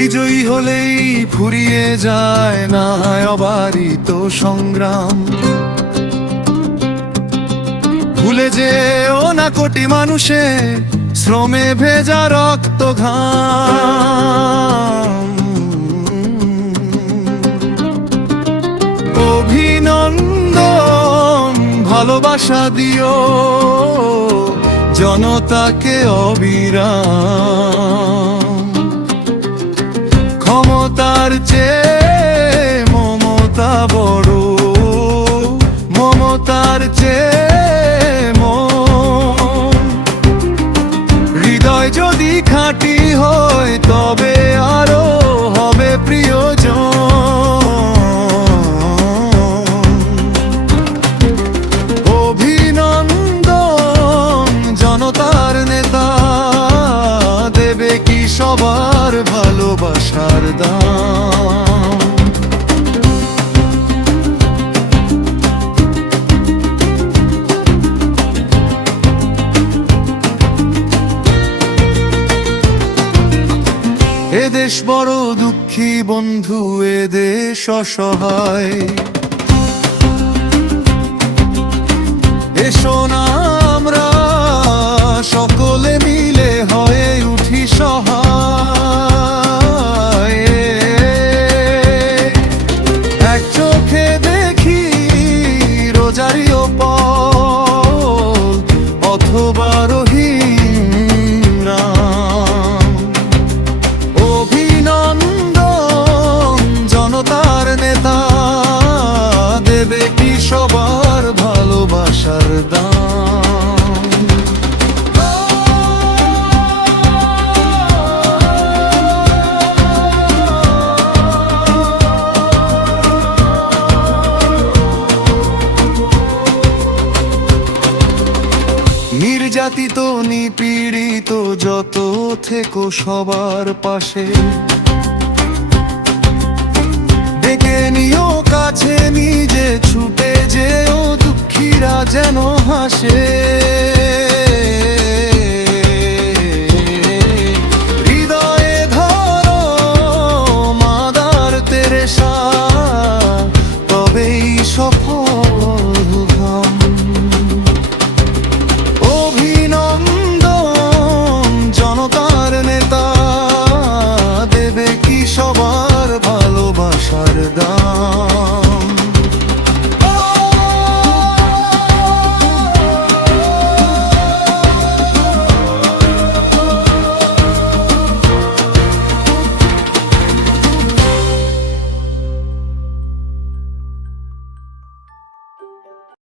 বিজয়ী হলেই ফুরিয়ে যায় না অবারিত সংগ্রাম। ভুলে যেও না কোটি মানুষে শ্রমে ভেজা রক্ত ঘাম। অভিনন্দন ভালোবাসা দিও জনতাকে অবিরাম। ক্ষমতার চেয়ে মমতা বড়, মমতার চেয়ে মন। হৃদয় যদি খাঁটি হয় তবে আরো হবে প্রিয়জন। অভিনন্দন জনতার নেতা, দেবে কি সবার ভালোবাসার দাম। এদেশ বড় দুঃখী বন্ধু, এদেশ অসহায়। এসো না আমরা সকলে মিলে হয়ে উঠি সহায়। এক চোখে দেখি রোজারিও পথ অথবা রহিম নাম। অভিনন্দন জনতার নেতা, দেবে কি সবার ভালোবাসার দাম। নির্যাতিত নিপীড়িত যত থেকো সবার পাশে, ডেকে নিও কাছে নিজে, ছুটে যেও দুঃখীরা যেন